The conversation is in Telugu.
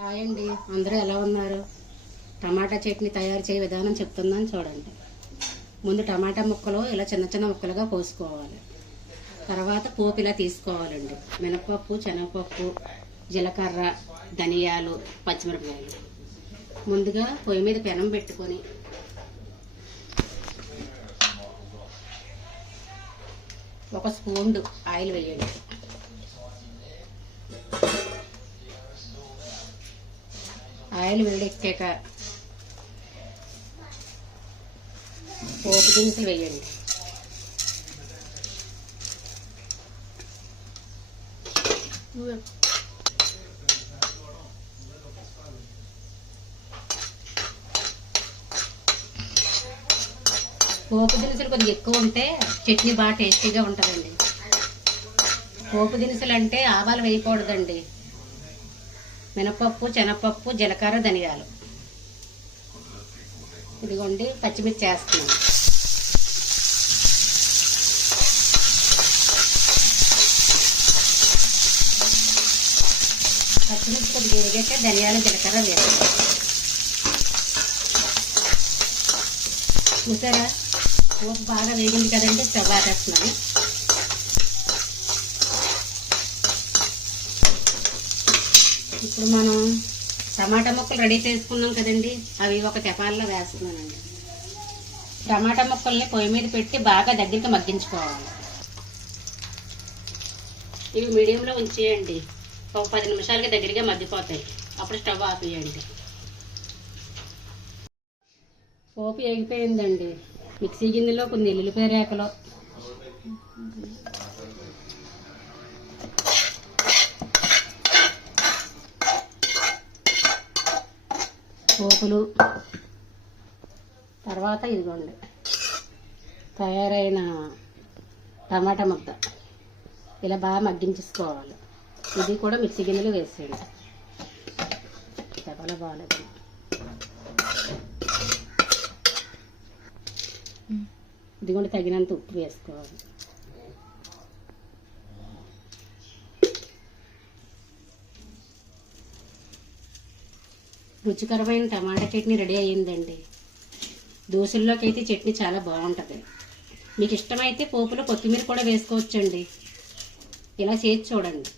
హాయ్ అండి అందరూ ఎలా ఉన్నారు? టమాటా చట్నీ తయారు చేయ విధానం చెప్తుందని చూడండి. ముందు టమాటా ముక్కలు ఇలా చిన్న చిన్న ముక్కలుగా కోసుకోవాలి. తర్వాత పోపు ఇలా తీసుకోవాలండి. మినపప్పు శనగపప్పు జీలకర్ర ధనియాలు పచ్చిమిరపకాయలు. ముందుగా పొయ్యి మీద పెనం పెట్టుకొని ఒక స్పూన్ ఆయిల్ వేయండి. ఆయిల్ వేడెక్కాక పోపు దినుసులు వేయండి పోపు దినుసులు కొద్దిగా ఎక్కువ ఉంటే చట్నీ బాగా టేస్టీగా ఉంటుందండి పోపు దినుసులు అంటే ఆవాలు వేయకూడదండి మినపప్పు శనగపప్పు జీలకర్ర ధనియాలు. ఇదిగోండి పచ్చిమిర్చి వేస్తున్నాను. పచ్చిమిర్చి కొద్దిగా వేగాక ధనియాలు జీలకర్ర వేస్తాను చూసారా? బాగా వేగింది కదండి స్టవ్ ఇప్పుడు మనం టమాటా ముక్కలు రెడీ చేసుకున్నాం కదండి. అవి ఒక తెపాల్లో వేస్తున్నానండి. టమాటా ముక్కల్ని పొయ్యి మీద పెట్టి బాగా దగ్గరికి మగ్గించుకోవాలి. ఇవి మీడియంలో ఉంచేయండి. ఒక పది నిమిషాలకి దగ్గరగా మగ్గిపోతాయి. అప్పుడు స్టవ్ ఆపేయండి పోపు ఎగిపోయిందండి మిక్సీ గిన్నెలో కొన్ని ఎల్లుల్లిపాయ రేకలు. పోపులు తర్వాత ఇదిగోండి. తయారైన టమాటా ముద్ద. ఇలా బాగా మగ్గించేసుకోవాలి. ఇది కూడా మిక్సీ గిన్నెలో వేసేయండి. చాలా బాగాలేదు. ఇదిగోండి తగినంత ఉప్పు వేసుకోవాలి. రుచికరమైన టమాటా చట్నీ రెడీ అయ్యిందండి. దోశల్లోకి అయితే చట్నీ చాలా బాగుంటుంది. మీకు ఇష్టమైతే పోపులో కొత్తిమీర కూడా వేసుకోవచ్చండి. ఇలా చేసి చూడండి.